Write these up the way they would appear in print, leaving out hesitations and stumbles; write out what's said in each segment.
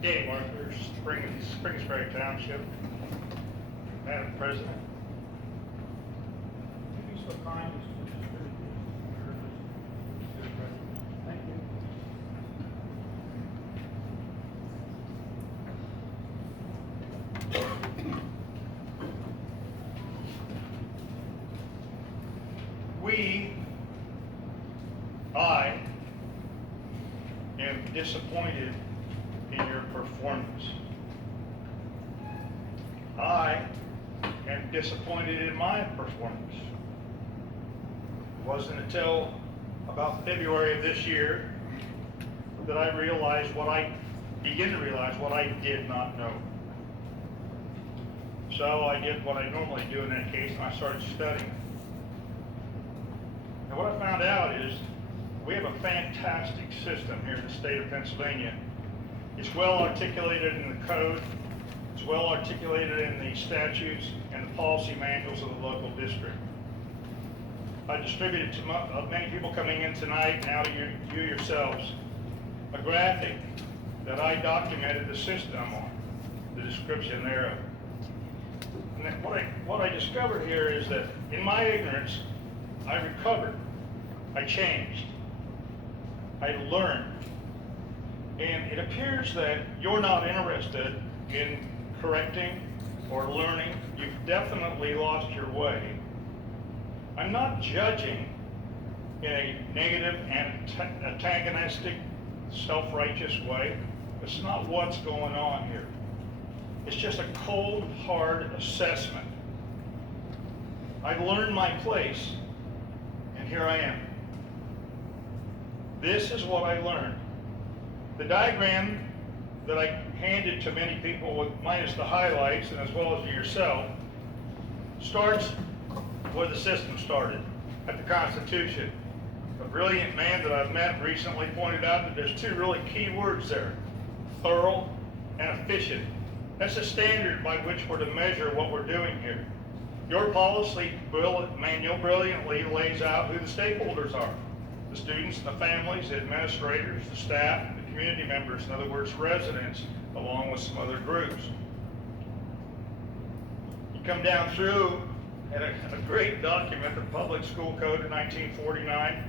Dave Arthur, Spring-Spring Township. Madam President. Would you be so kind as to distribute this to the president? Thank you. I am disappointed in your performance. I am disappointed in my performance. It wasn't until about February of this year that I began to realize what I did not know. So I did what I normally do in that case, and I started studying. And what I found out is we have a fantastic system here in the state of Pennsylvania. It's well articulated in the code. It's well articulated in the statutes and the policy manuals of the local district. I distributed to many people coming in tonight, now to you yourselves, a graphic that I documented the system on, the description thereof. And what I discovered here is that in my ignorance, I recovered, I changed, I learned. And it appears that you're not interested in correcting or learning. You've definitely lost your way. I'm not judging in a negative and antagonistic, self-righteous way. It's not what's going on here. It's just a cold, hard assessment. I learned my place, and here I am. This is what I learned. The diagram that I handed to many people, with minus the highlights, and as well as to yourself, starts where the system started, at the Constitution. A brilliant man that I've met recently pointed out that there's two really key words there: thorough and efficient. That's the standard by which we're to measure what we're doing here. Your policy manual brilliantly lays out who the stakeholders are: the students, the families, the administrators, the staff, the community members, in other words, residents, along with some other groups. You come down through at a great document, the Public School Code of 1949.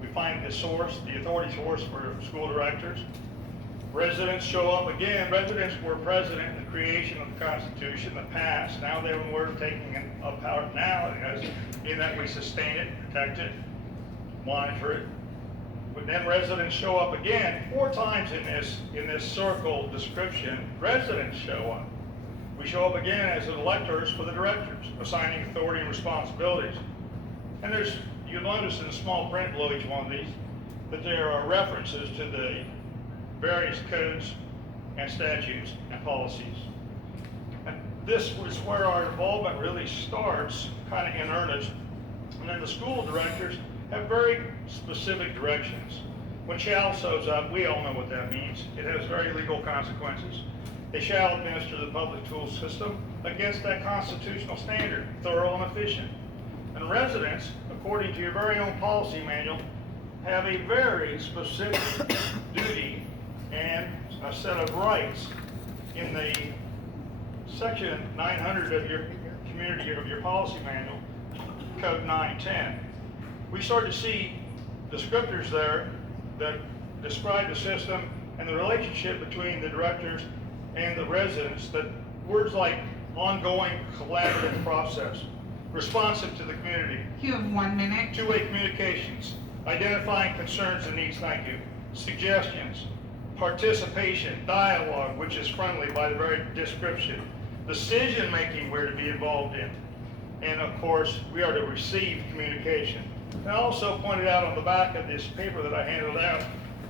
We find the source, the authority source for school directors. Residents show up again. Residents were present in the creation of the Constitution, the past. Now we're taking it up out now, as in that we sustain it, protect it, monitor it. But then residents show up again 4 times in this circle description. Residents show up. We show up again as electors for the directors, assigning authority and responsibilities. And you'll notice in the small print below each one of these that there are references to the various codes and statutes and policies. And this is where our involvement really starts, kind of in earnest. And then the school directors have very specific directions. When shall shows up, we all know what that means. It has very legal consequences. They shall administer the public school system against that constitutional standard, thorough and efficient. And residents, according to your very own policy manual, have a very specific duty and a set of rights in the section 900 of your policy manual, Code 910. We start to see descriptors there that describe the system and the relationship between the directors and the residents, that words like ongoing collaborative process, responsive to the community. You have 1 minute. Two-way communications, identifying concerns and needs, thank you, suggestions, participation, dialogue, which is friendly by the very description, decision-making we're to be involved in, and of course, we are to receive communication. And I also pointed out on the back of this paper that I handed out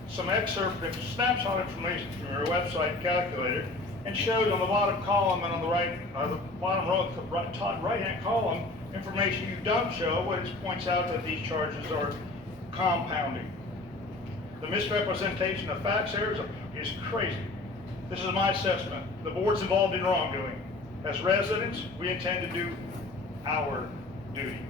some excerpt and snapshot information from your website calculator, and showed on the bottom column and on the bottom row, top right-hand column, information you don't show, which points out that these charges are compounding. The misrepresentation of facts here is crazy. This is my assessment. The board's involved in wrongdoing. As residents, we intend to do our duty.